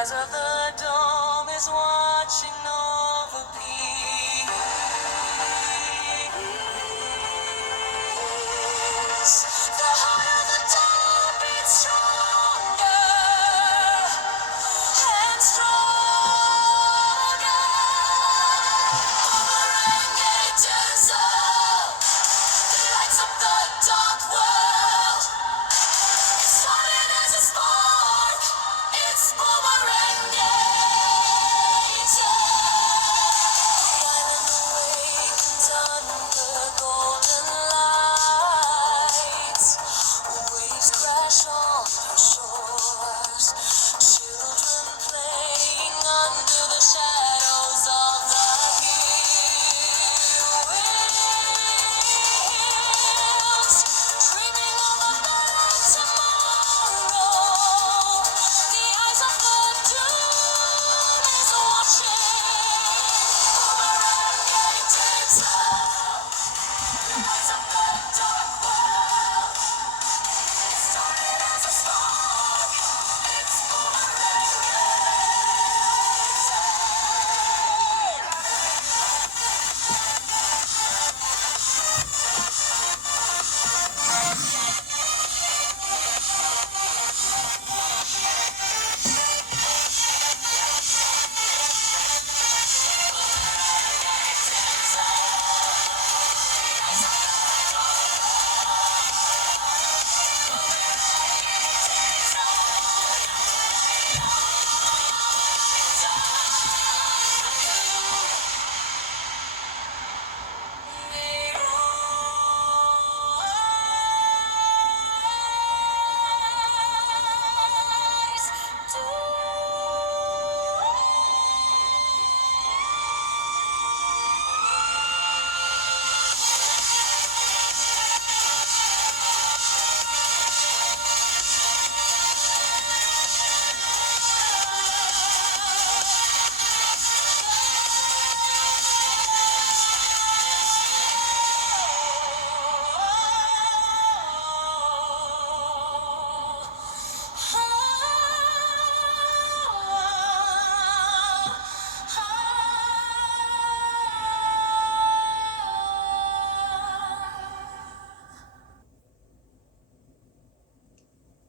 size of the dome is watching over peace. The higher the dome beats stronger and stronger. Boomerang agents up, lights up the dark world. Started as a spark, it's boomerang agent. The island awakens under golden lights. Waves crash on her shores. Children playing under the shadows of the hills. Dreaming of a better tomorrow. The eyes of the doom is watching. Boomerang agents up. Lights up the dark world. Started as a spark. It's boomerang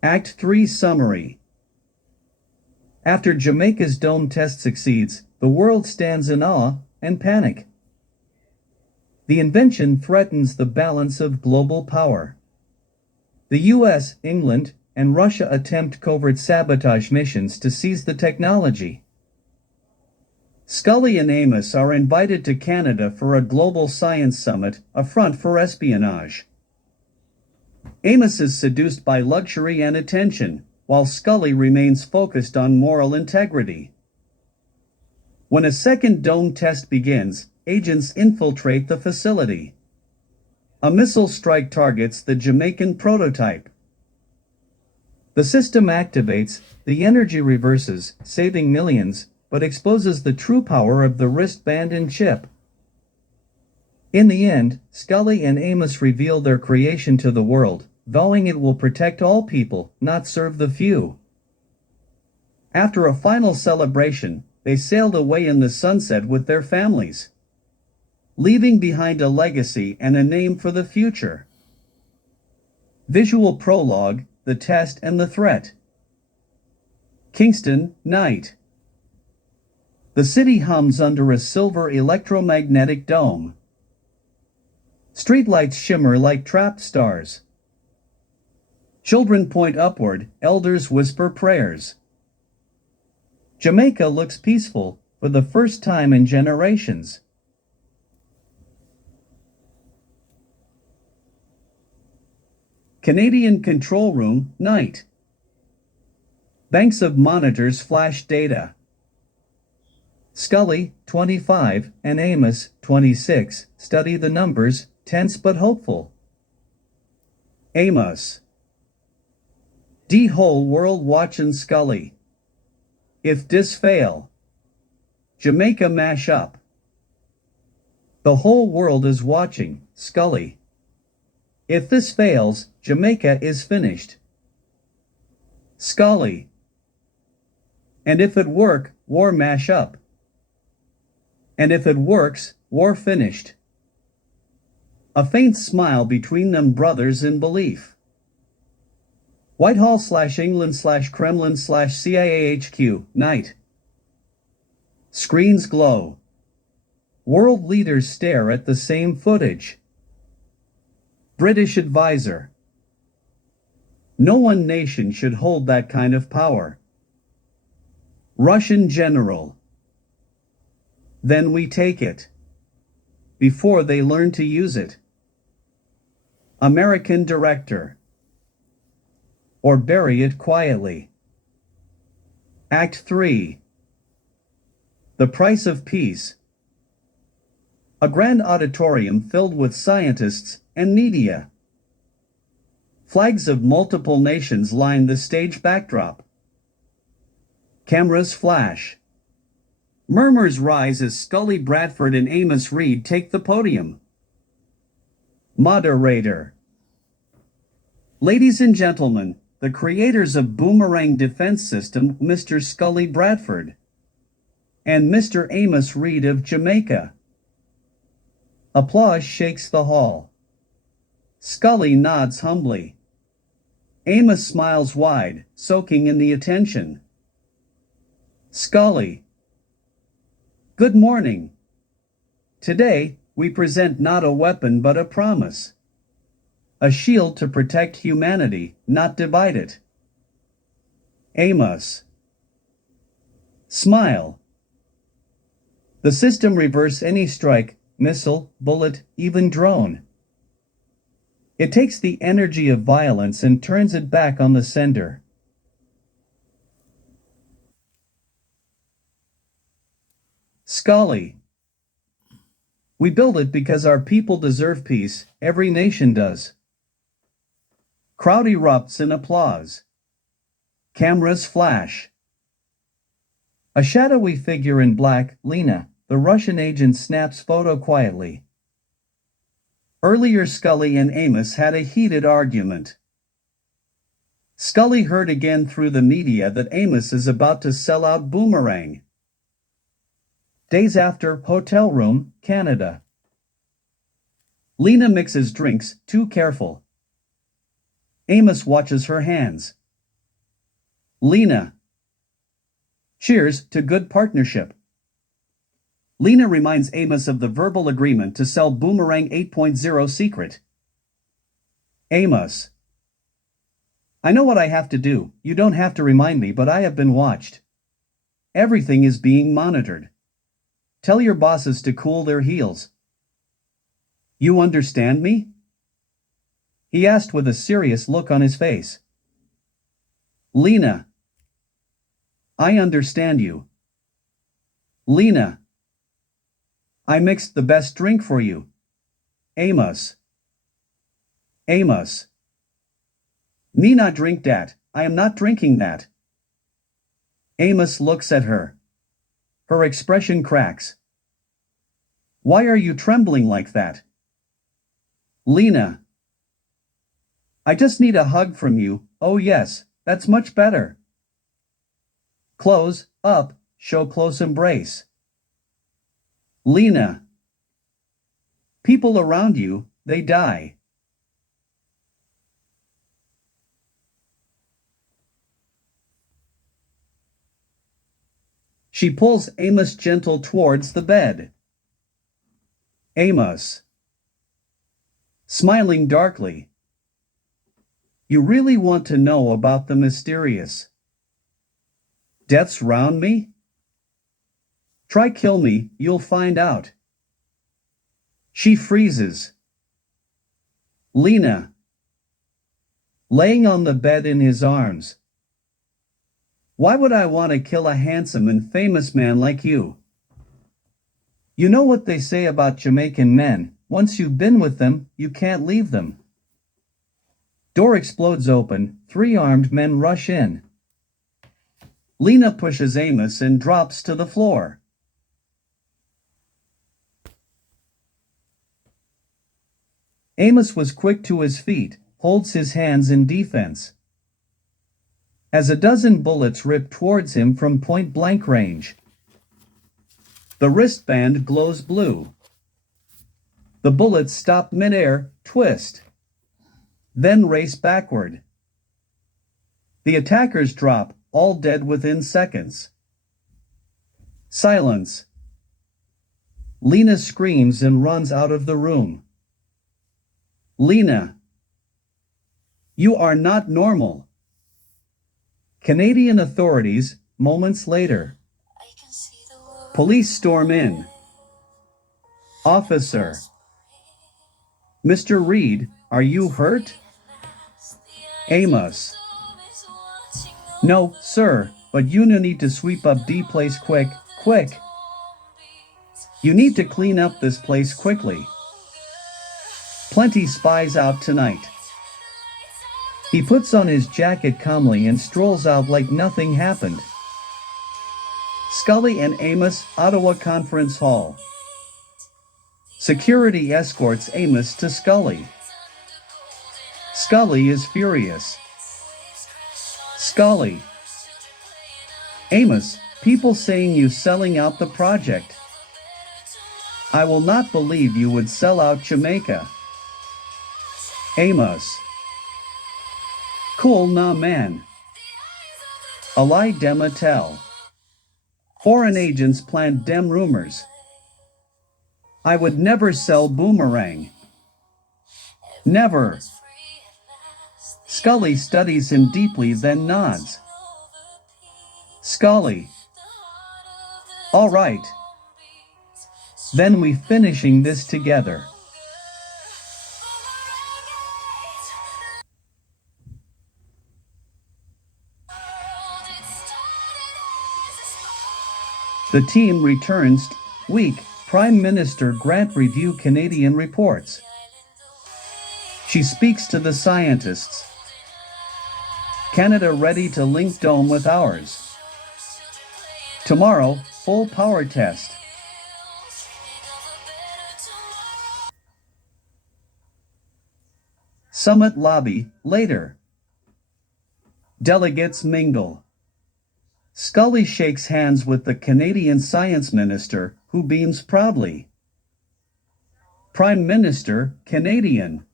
Act 3 Summary. After Jamaica's dome test succeeds, the world stands in awe and panic. The invention threatens the balance of global power. The US, England, and Russia attempt covert sabotage missions to seize the technology. Scully and Amos are invited to Canada for a global science summit, a front for espionage. Amos is seduced by luxury and attention, while Scully remains focused on moral integrity. When a second dome test begins, agents infiltrate the facility. A missile strike targets the Jamaican prototype. The system activates, the energy reverses, saving millions, but exposes the true power of the wristband and chip. In the end, Scully and Amos reveal their creation to the world, vowing it will protect all people, not serve the few. After a final celebration, they sailed away in the sunset with their families, leaving behind a legacy and a name for the future. Visual prologue, the test and the threat. Kingston, night. The city hums under a silver electromagnetic dome. Streetlights shimmer like trapped stars. Children point upward, elders whisper prayers. Jamaica looks peaceful, for the first time in generations. Canadian control room, night. Banks of monitors flash data. Scully, 25, and Amos, 26, study the numbers, tense but hopeful. Amos. The whole world watchin' Scully. If this fail, Jamaica mash up. The whole world is watching, Scully. If this fails, Jamaica is finished. Scully. And if it work, war mash up. And if it works, war finished. A faint smile between them brothers in belief. Whitehall/England/Kremlin/CIA HQ, night. Screens glow. World leaders stare at the same footage. British advisor. No one nation should hold that kind of power. Russian general. Then we take it. Before they learn to use it. American director. Or bury it quietly. Act 3. The price of peace. A grand auditorium filled with scientists and media. Flags of multiple nations line the stage backdrop. Cameras flash. Murmurs rise as Scully Bradford and Amos Reed take the podium. Moderator. Ladies and gentlemen, the creators of Boomerang Defense System, Mr. Scully Bradford and Mr. Amos Reed of Jamaica. Applause shakes the hall. Scully nods humbly. Amos smiles wide, soaking in the attention. Scully. Good morning. Today, we present not a weapon but a promise. A shield to protect humanity, not divide it. Amos. Smile. The system reverse any strike, missile, bullet, even drone. It takes the energy of violence and turns it back on the sender. Scully. We build it because our people deserve peace, every nation does. Crowd erupts in applause. Cameras flash. A shadowy figure in black, Lena, the Russian agent, snaps photo quietly. Earlier Scully and Amos had a heated argument. Scully heard again through the media that Amos is about to sell out Boomerang. Days after, hotel room, Canada. Lena mixes drinks, too careful. Amos watches her hands. Lena. Cheers to good partnership. Lena reminds Amos of the verbal agreement to sell Boomerang 8.0 secret. Amos. I know what I have to do, you don't have to remind me, but I have been watched. Everything is being monitored. Tell your bosses to cool their heels. You understand me? He asked with a serious look on his face. Lena. I understand you. Lena. I mixed the best drink for you. Amos. Amos. Me not drink dat, I am not drinking that. Amos looks at her. Her expression cracks. Why are you trembling like that? Lena. I just need a hug from you, oh yes, that's much better. Close, up, show close embrace. Lena. People around you, they die. She pulls Amos gentle towards the bed. Amos. Smiling darkly. You really want to know about the mysterious deaths round me? Try kill me, you'll find out. She freezes. Lena. Laying on the bed in his arms. Why would I want to kill a handsome and famous man like you? You know what they say about Jamaican men, once you've been with them, you can't leave them. Door explodes open, 3 armed men rush in. Lena pushes Amos and drops to the floor. Amos was quick to his feet, holds his hands in defense. as a dozen bullets rip towards him from point-blank range. The wristband glows blue. The bullets stop midair, twist, then race backward. The attackers drop, all dead within seconds. Silence. Lena screams and runs out of the room. Lena, you are not normal. Canadian authorities, moments later. Police storm in. Officer. Mr. Reed, are you hurt? Amos. No, sir, but you need to sweep up the place quick, quick. You need to clean up this place quickly. Plenty spies out tonight. He puts on his jacket calmly and strolls out like nothing happened. Scully and Amos, Ottawa Conference Hall. Security escorts Amos to Scully. Scully is furious. Scully. Amos, people saying you selling out the project. I will not believe you would sell out Jamaica. Amos. Cool nah man. A lie dem a tell. Foreign agents plant dem rumors. I would never sell Boomerang. Never. Scully studies him deeply, then nods. Scully. All right. Then we finishing this together. The team returns. Week. Prime Minister Grant review Canadian reports. She speaks to the scientists. Canada ready to link dome with ours. Tomorrow, full power test. Summit lobby, later. Delegates mingle. Scully shakes hands with the Canadian Science Minister, who beams proudly. Prime Minister, Canadian.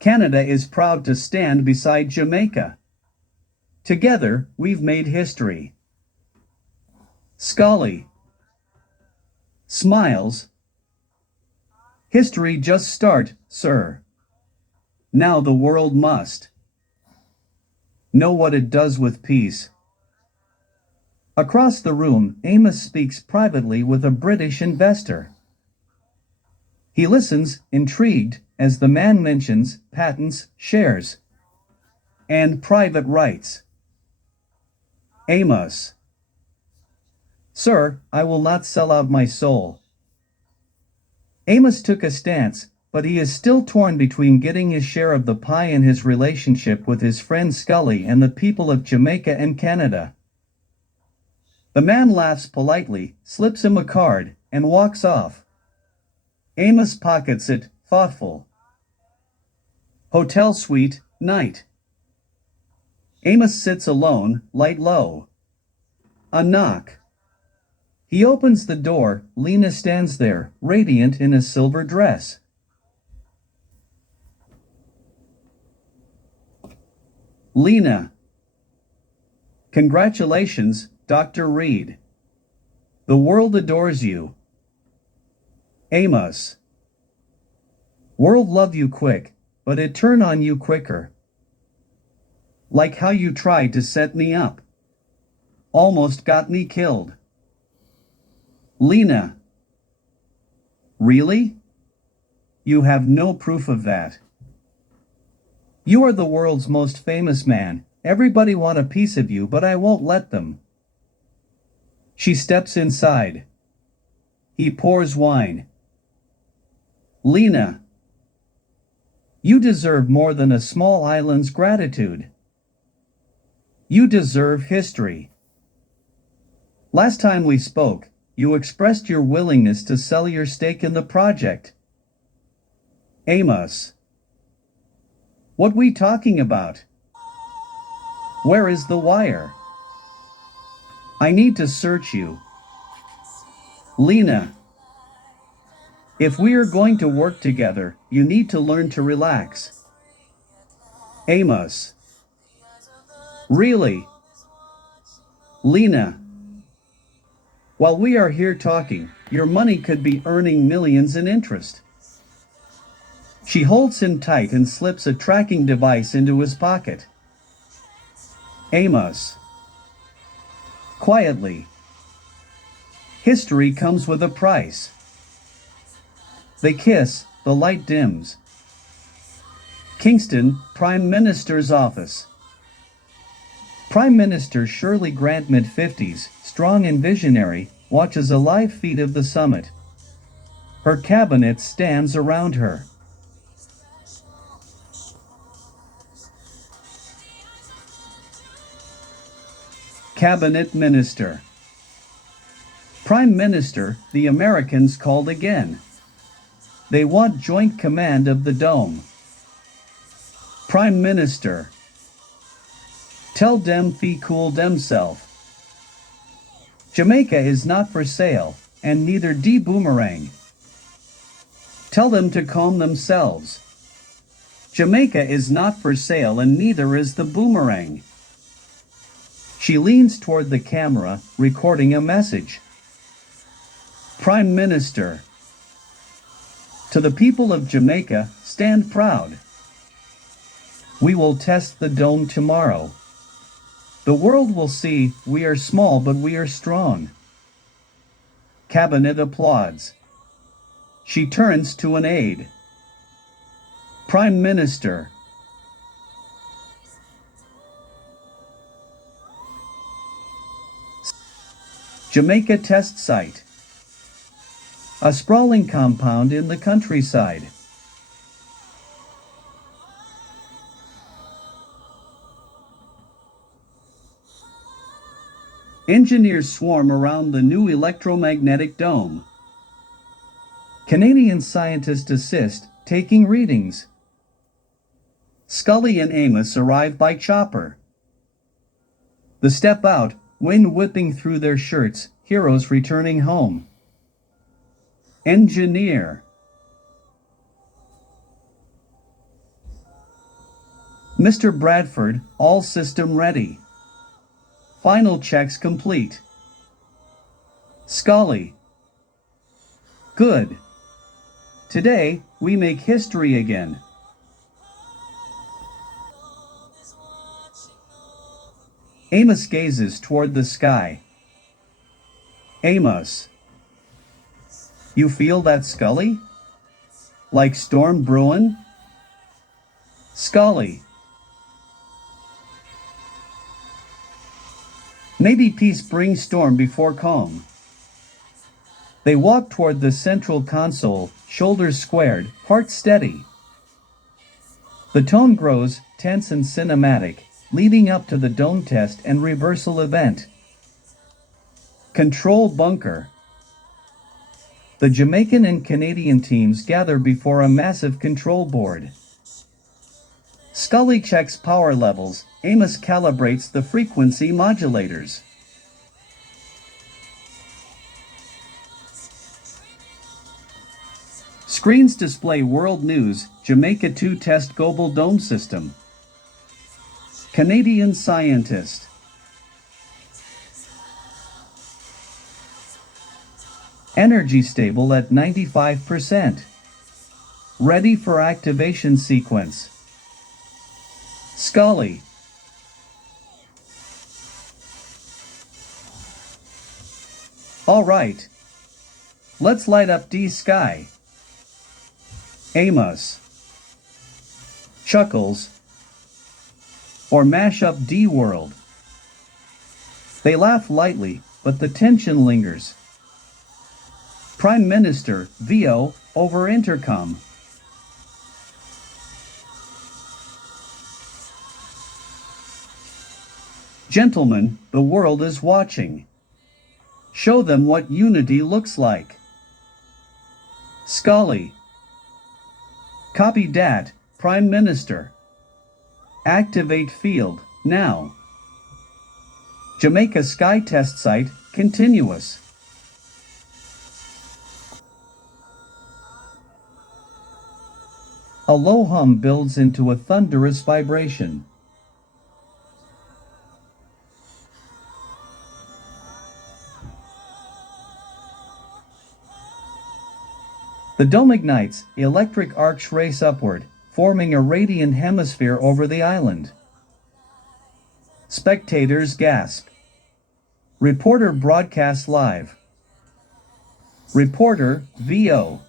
Canada is proud to stand beside Jamaica. Together, we've made history. Scully. Smiles. History just start, sir. Now the world must know what it does with peace. Across the room, Amos speaks privately with a British investor. He listens, intrigued, as the man mentions patents, shares, and private rights. Amos. Sir, I will not sell out my soul. Amos took a stance, but he is still torn between getting his share of the pie and his relationship with his friend Scully and the people of Jamaica and Canada. The man laughs politely, slips him a card, and walks off. Amos pockets it, thoughtful. Hotel suite, night. Amos sits alone, light low. A knock. He opens the door. Lena stands there, radiant in a silver dress. Lena. Congratulations, Dr. Reed. The world adores you. Amos. World love you quick, but it turn on you quicker. Like how you tried to set me up. Almost got me killed. Lena. Really? You have no proof of that. You are the world's most famous man. Everybody want a piece of you, but I won't let them. She steps inside. He pours wine. Lena. You deserve more than a small island's gratitude. You deserve history. Last time we spoke, you expressed your willingness to sell your stake in the project. Amos. What we talking about? Where is the wire? I need to search you. Lena. If we are going to work together, you need to learn to relax. Amos. Really? Lena. While we are here talking, your money could be earning millions in interest. She holds him tight and slips a tracking device into his pocket. Amos. Quietly. History comes with a price. They kiss, the light dims. Kingston, Prime Minister's office. Prime Minister Shirley Grant, mid-50s, strong and visionary, watches a live feed of the summit. Her cabinet stands around her. Cabinet Minister. Prime Minister, the Americans called again. They want joint command of the dome. Prime Minister. Tell dem fi cool demself. Jamaica is not for sale, and neither de Boomerang. Tell them to calm themselves. Jamaica is not for sale and neither is the Boomerang. She leans toward the camera, recording a message. Prime Minister. To the people of Jamaica, stand proud. We will test the dome tomorrow. The world will see we are small but we are strong. Cabinet applauds. She turns to an aide. Prime Minister. Jamaica test site. A sprawling compound in the countryside. Engineers swarm around the new electromagnetic dome. Canadian scientists assist, taking readings. Scully and Amos arrive by chopper. They step out, wind whipping through their shirts, heroes returning home. Engineer. Mr. Bradford, all system ready. Final checks complete. Scully. Good. Today, we make history again. Amos gazes toward the sky. Amos. You feel that, Scully? Like storm brewin'? Scully. Maybe peace brings storm before calm. They walk toward the central console, shoulders squared, heart steady. The tone grows, tense and cinematic, leading up to the dome test and reversal event. Control bunker. The Jamaican and Canadian teams gather before a massive control board. Scully checks power levels, Amos calibrates the frequency modulators. Screens display world news, Jamaica 2 test global dome system. Canadian scientist. Energy stable at 95%. Ready for activation sequence. Scully. All right. Let's light up D sky. Amos. Chuckles. Or mash up D world. They laugh lightly, but the tension lingers. Prime Minister, VO, over intercom. Gentlemen, the world is watching. Show them what unity looks like. Scully. Copy dat, Prime Minister. Activate field, now. Jamaica Sky Test Site, continuous. A low hum builds into a thunderous vibration. The dome ignites, electric arcs race upward, forming a radiant hemisphere over the island. Spectators gasp. Reporter broadcasts live. Reporter, VO.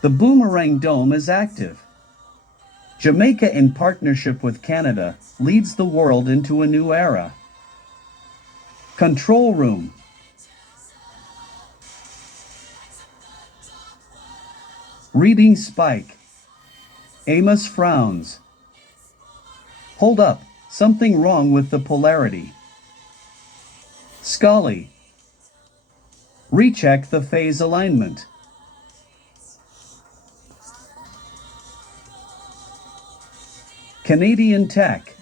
The Boomerang Dome is active. Jamaica, in partnership with Canada, leads the world into a new era. Control room. Reading spike. Amos frowns. Hold up, something wrong with the polarity. Scully. Recheck the phase alignment. Canadian tech.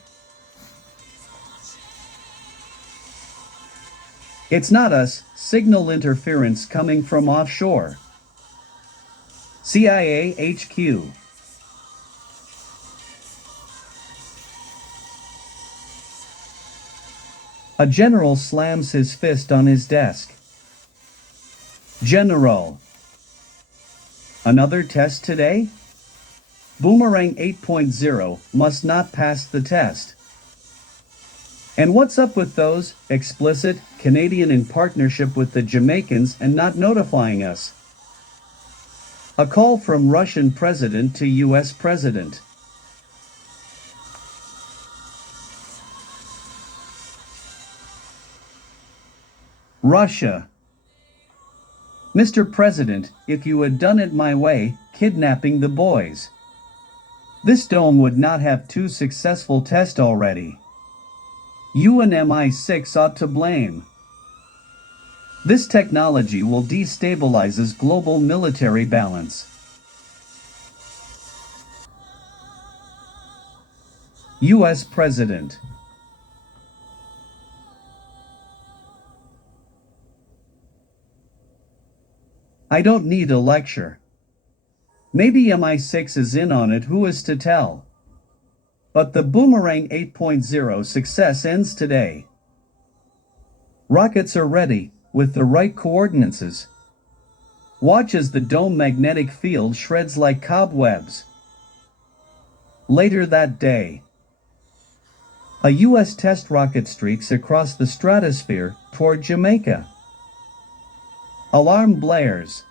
It's not us, signal interference coming from offshore. CIA HQ. A general slams his fist on his desk. General. Another test today? Boomerang 8.0 must not pass the test. And what's up with those, explicit, Canadian in partnership with the Jamaicans and not notifying us? A call from Russian president to US president. Russia. Mr. President, if you had done it my way, kidnapping the boys, this dome would not have 2 successful tests already. You and MI6 ought to blame. This technology will destabilize global military balance. US President. I don't need a lecture. Maybe MI6 is in on it, who is to tell? But the Boomerang 8.0 success ends today. Rockets are ready, with the right coordinates. Watch as the dome magnetic field shreds like cobwebs. Later that day, a US test rocket streaks across the stratosphere toward Jamaica. Alarm blares.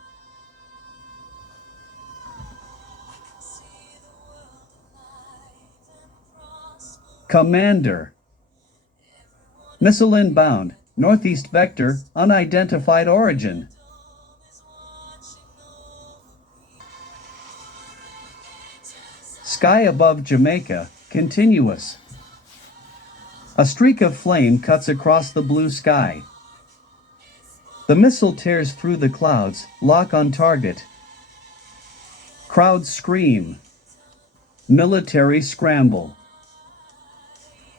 Commander. Missile inbound, northeast vector, unidentified origin. Sky above Jamaica, continuous. A streak of flame cuts across the blue sky. The missile tears through the clouds, lock on target. Crowds scream. Military scramble.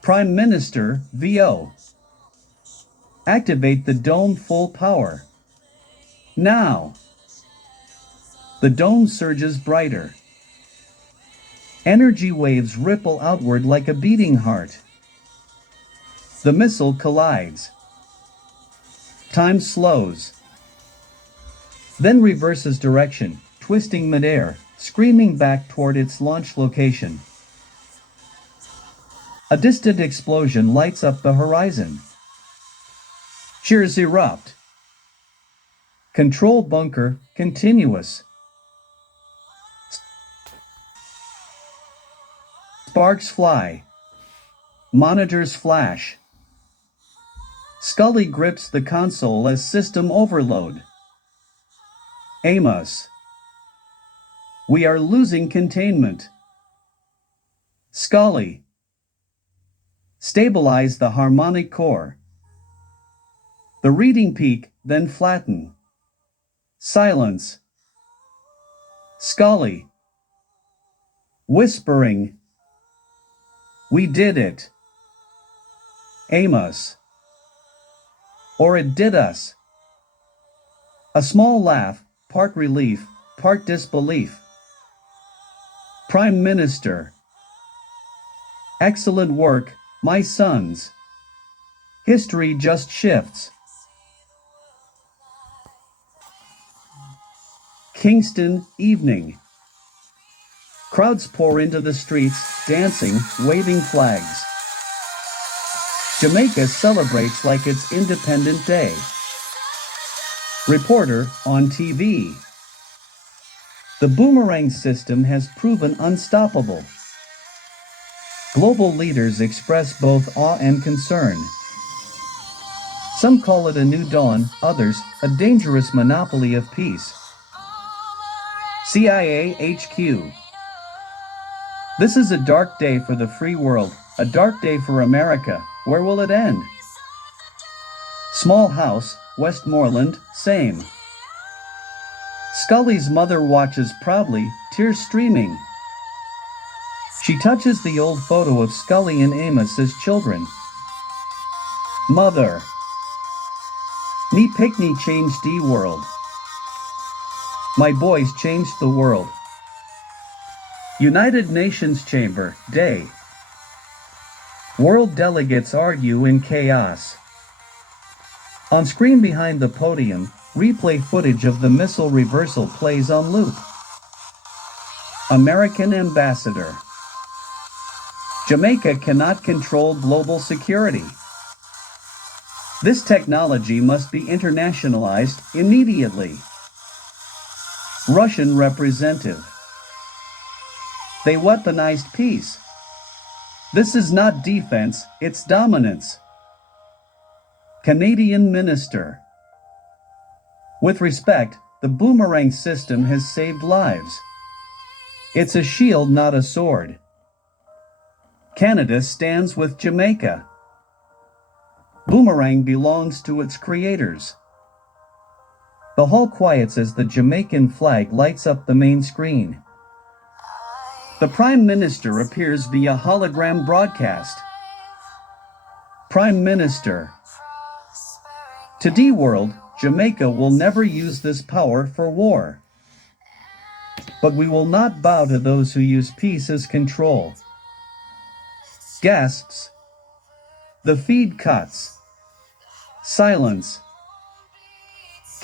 Prime Minister, VO. Activate the dome full power. Now. The dome surges brighter. Energy waves ripple outward like a beating heart. The missile collides. Time slows. Then reverses direction, twisting midair, screaming back toward its launch location. A distant explosion lights up the horizon. Cheers erupt. Control bunker, continuous. Sparks fly. Monitors flash. Scully grips the console as system overload. Amos. We are losing containment. Scully. Stabilize the harmonic core. The reading peak, then flatten. Silence. Scully. Whispering. We did it. Amos. Or it did us. A small laugh, part relief, part disbelief. Prime Minister. Excellent work, my sons. History just shifts. Kingston, evening. Crowds pour into the streets, dancing, waving flags. Jamaica celebrates like it's Independent Day. Reporter on TV. The boomerang system has proven unstoppable. Global leaders express both awe and concern. Some call it a new dawn, others, a dangerous monopoly of peace. CIA HQ. This is a dark day for the free world, a dark day for America. Where will it end? Small house, Westmoreland, same. Scully's mother watches proudly, tears streaming. She touches the old photo of Scully and Amos as children. Mother. Me Pickney changed the world. My boys changed the world. United Nations Chamber, Day. World delegates argue in chaos. On screen behind the podium, replay footage of the missile reversal plays on loop. American ambassador. Jamaica cannot control global security. This technology must be internationalized immediately. Russian representative. They weaponized peace. This is not defense, it's dominance. Canadian minister. With respect, the boomerang system has saved lives. It's a shield, not a sword. Canada stands with Jamaica. Boomerang belongs to its creators. The hall quiets as the Jamaican flag lights up the main screen. The Prime Minister appears via hologram broadcast. Prime Minister. To D-World, Jamaica will never use this power for war. But we will not bow to those who use peace as control. Gasps. The feed cuts. Silence.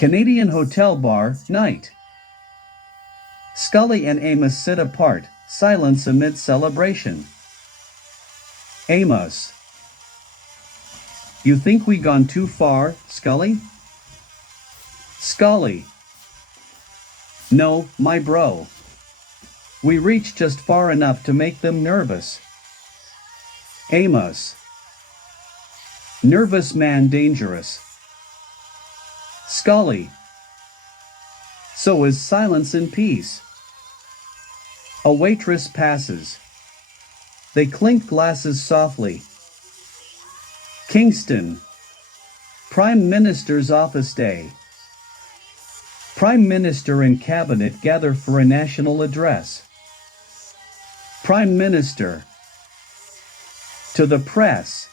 Canadian hotel bar, night. Scully and Amos sit apart, silence amid celebration. Amos. You think we gone too far, Scully? Scully. No, my bro. We reached just far enough to make them nervous. Amos. Nervous man dangerous. Scully. So is silence and peace. A waitress passes. They clink glasses softly. Kingston. Prime Minister's office day. Prime Minister and Cabinet gather for a national address. Prime Minister. To the press.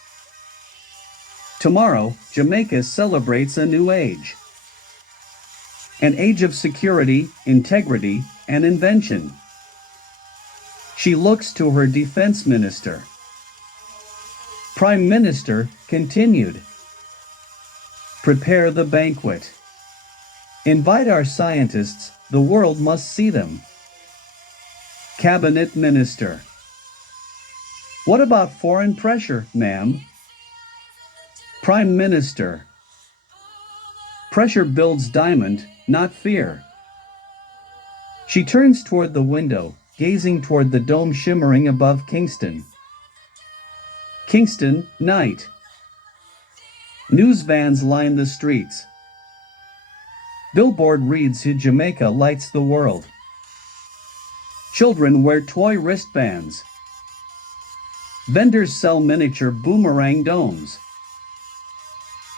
Tomorrow, Jamaica celebrates a new age. An age of security, integrity, and invention. She looks to her defense minister. Prime Minister continued. Prepare the banquet. Invite our scientists, the world must see them. Cabinet Minister. What about foreign pressure, ma'am? Prime Minister. Pressure builds diamond, not fear. She turns toward the window, gazing toward the dome shimmering above Kingston. Kingston, night. News vans line the streets. Billboard reads who Jamaica lights the world. Children wear toy wristbands. Vendors sell miniature boomerang domes.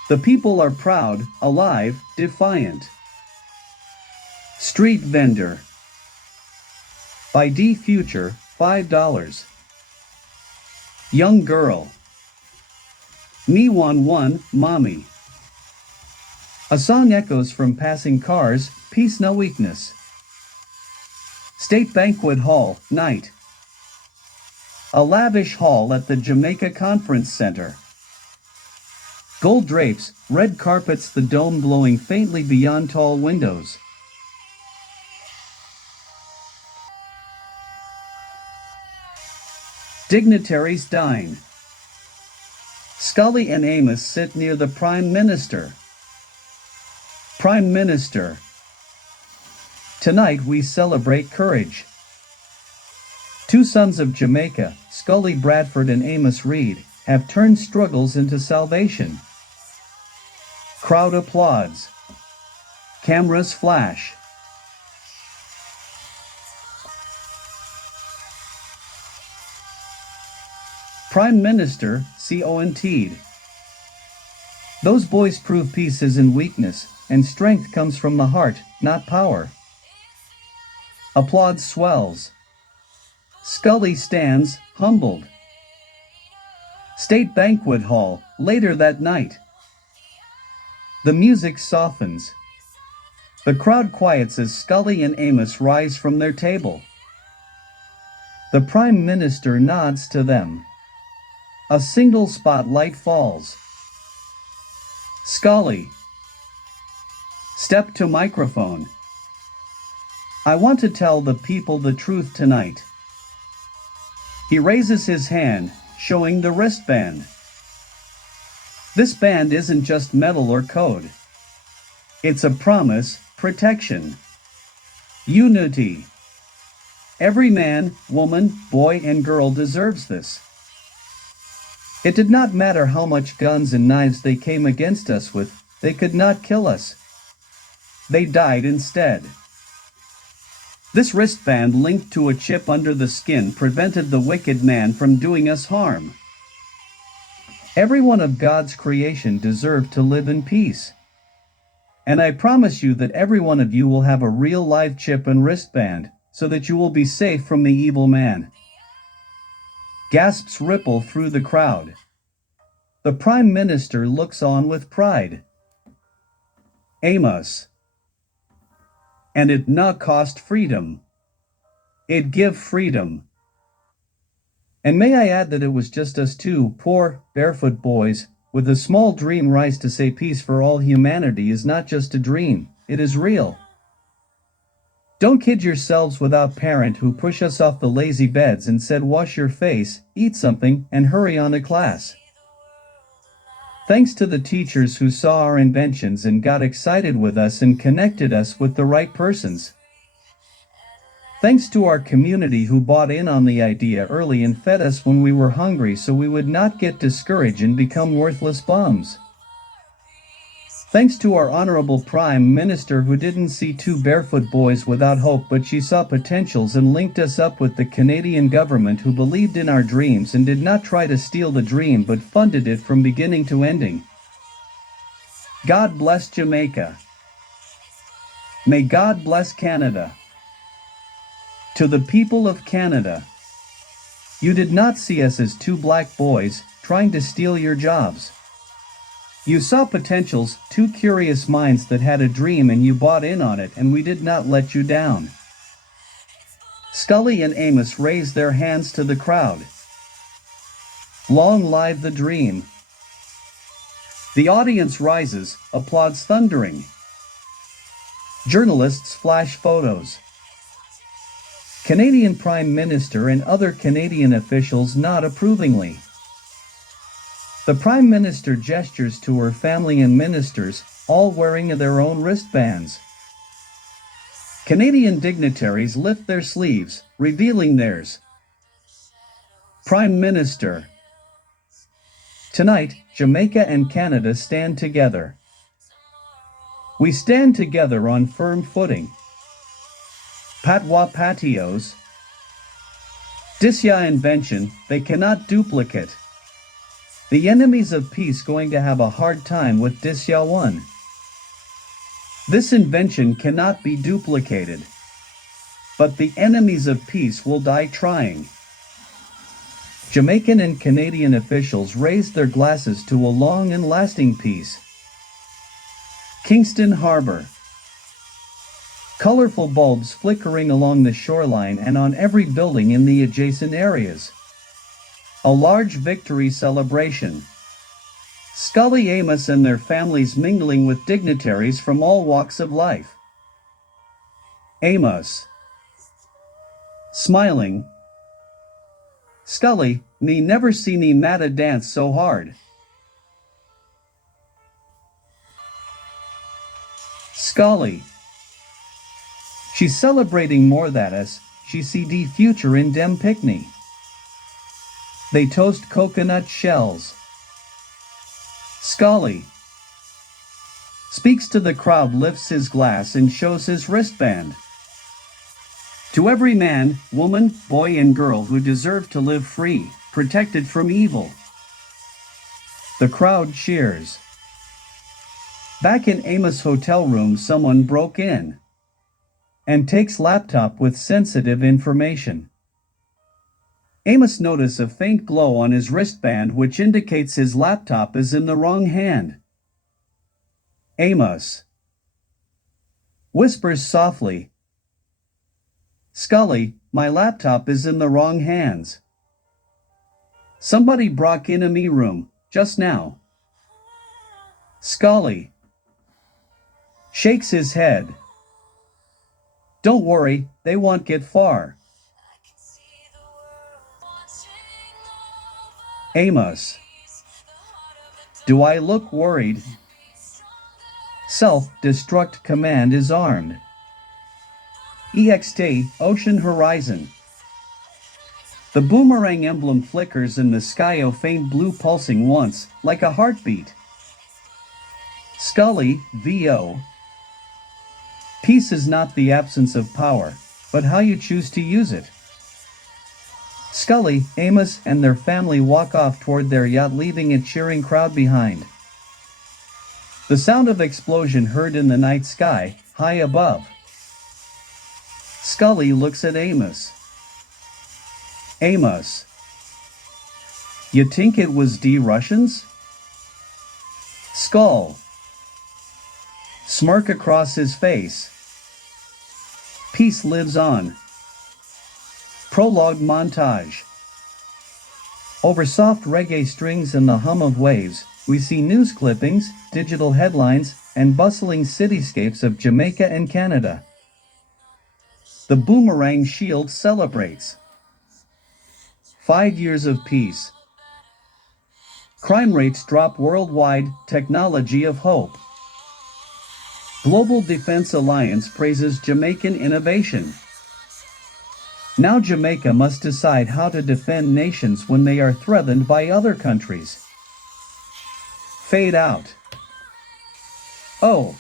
The people are proud, alive, defiant. Street vendor. By D Future, $5. Young girl. Me11, mommy. A song echoes from passing cars, peace no weakness. State Banquet Hall, night. A lavish hall at the Jamaica Conference Center. Gold drapes, red carpets, the dome glowing faintly beyond tall windows. Dignitaries dine. Scully and Amos sit near the Prime Minister. Prime Minister. Tonight we celebrate courage. Two sons of Jamaica, Scully Bradford and Amos Reed, have turned struggles into salvation. Crowd applauds. Cameras flash. Prime Minister, CONT'd. Those boys prove peace isn't weakness, and strength comes from the heart, not power. Applause swells. Scully stands, humbled. State Banquet Hall, later that night. The music softens. The crowd quiets as Scully and Amos rise from their table. The Prime Minister nods to them. A single spotlight falls. Scully. Step to microphone. I want to tell the people the truth tonight. He raises his hand, showing the wristband. This band isn't just metal or code. It's a promise, protection, unity. Every man, woman, boy, and girl deserves this. It did not matter how much guns and knives they came against us with, they could not kill us. They died instead. This wristband linked to a chip under the skin prevented the wicked man from doing us harm. Every one of God's creation deserved to live in peace. And I promise you that every one of you will have a real live chip and wristband, so that you will be safe from the evil man. Gasps ripple through the crowd. The Prime Minister looks on with pride. Amos. And it not cost freedom. It give freedom. And may I add that it was just us two poor, barefoot boys, with a small dream rise to say peace for all humanity is not just a dream, it is real. Don't kid yourselves with our parent who pushed us off the lazy beds and said wash your face, eat something, and hurry on to class. Thanks to the teachers who saw our inventions and got excited with us and connected us with the right persons. Thanks to our community who bought in on the idea early and fed us when we were hungry so we would not get discouraged and become worthless bums. Thanks to our honorable Prime Minister who didn't see two barefoot boys without hope, but she saw potentials and linked us up with the Canadian government who believed in our dreams and did not try to steal the dream but funded it from beginning to ending. God bless Jamaica. May God bless Canada. To the people of Canada, you did not see us as two black boys trying to steal your jobs. You saw potentials, two curious minds that had a dream, and you bought in on it, and we did not let you down. Scully and Amos raised their hands to the crowd. Long live the dream. The audience rises, applauds thundering. Journalists flash photos. Canadian Prime Minister and other Canadian officials nod approvingly. The Prime Minister gestures to her family and ministers, all wearing their own wristbands. Canadian dignitaries lift their sleeves, revealing theirs. Prime Minister. Tonight, Jamaica and Canada stand together. We stand together on firm footing. Patois patios. Disya invention, they cannot duplicate. The enemies of peace going to have a hard time with Disya 1. This invention cannot be duplicated. but the enemies of peace will die trying. Jamaican and Canadian officials raised their glasses to a long and lasting peace. Kingston Harbor. Colorful bulbs flickering along the shoreline and on every building in the adjacent areas. A large victory celebration. Scully Amos and their families mingling with dignitaries from all walks of life. Amos. Smiling. Scully, me never see me Matta dance so hard. Scully. She's celebrating more that us, she see the future in dem picnic. They toast coconut shells. Scully. Speaks to the crowd, lifts his glass and shows his wristband. To every man, woman, boy and girl who deserve to live free, protected from evil. The crowd cheers. Back in Amos' hotel room, someone broke in and takes laptop with sensitive information. Amos notices a faint glow on his wristband which indicates his laptop is in the wrong hand. Amos whispers softly, Scully, my laptop is in the wrong hands. Somebody broke into me room, just now. Scully shakes his head. Don't worry, they won't get far. Amos. Do I look worried? Self-destruct command is armed. EXT, Ocean Horizon. The boomerang emblem flickers in the sky, a faint blue pulsing once, like a heartbeat. Scully, VO. Peace is not the absence of power, but how you choose to use it. Scully, Amos, and their family walk off toward their yacht, leaving a cheering crowd behind. The sound of explosion heard in the night sky, high above. Scully looks at Amos. Amos. You think it was the Russians? Skull. Smirk across his face. Peace lives on. Prologue montage. Over soft reggae strings and the hum of waves, we see news clippings, digital headlines, and bustling cityscapes of Jamaica and Canada. The Boomerang Shield celebrates 5 years of peace. Crime rates drop worldwide, technology of hope. Global Defense Alliance praises Jamaican innovation. Now Jamaica must decide how to defend nations when they are threatened by other countries. Fade out. Oh.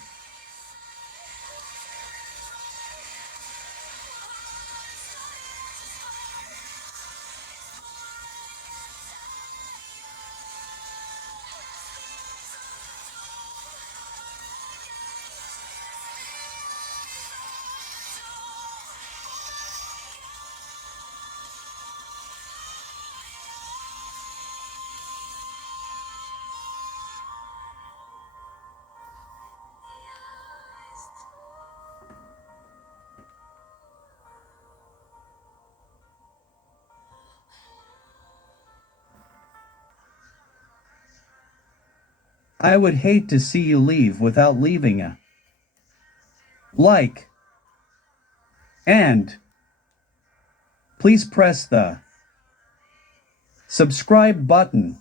I would hate to see you leave without leaving a like. And please press the subscribe button.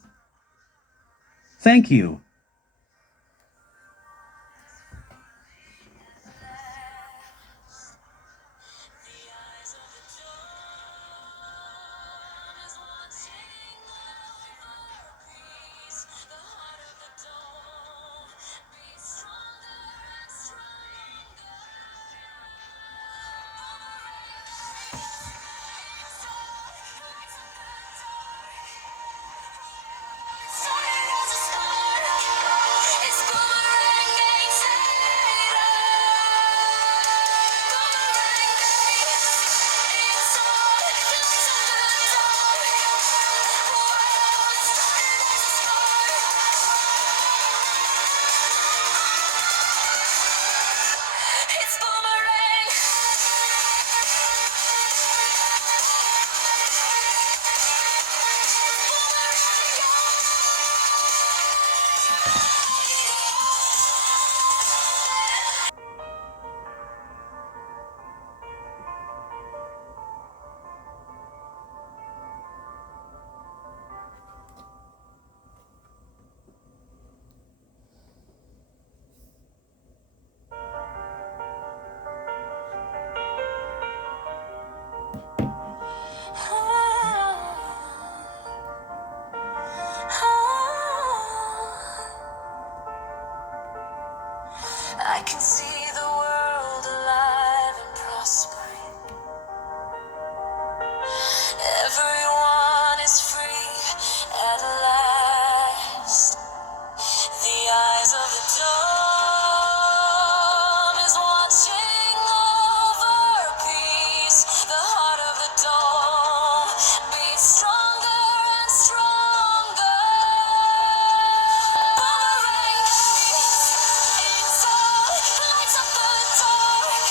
Thank you. It's boomerang. I can see the world alive and prospering. Everyone is free at last. The eyes of the dawn is watching over peace. The heart of the dawn beats stronger and stronger. Boomerang, it's all lights up the dark.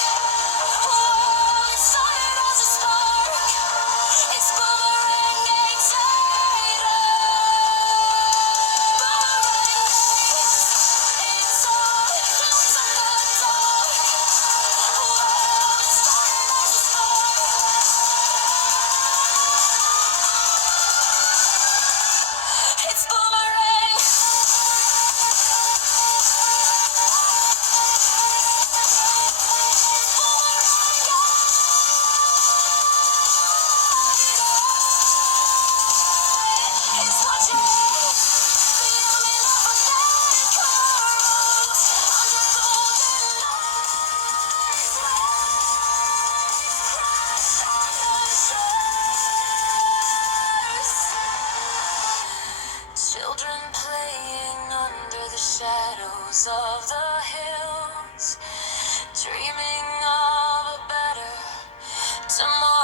Oh, it started as a spark. It's boomerang activated. It's boomerang. It's watching. Children playing under the shadows of the hills, dreaming of a better tomorrow.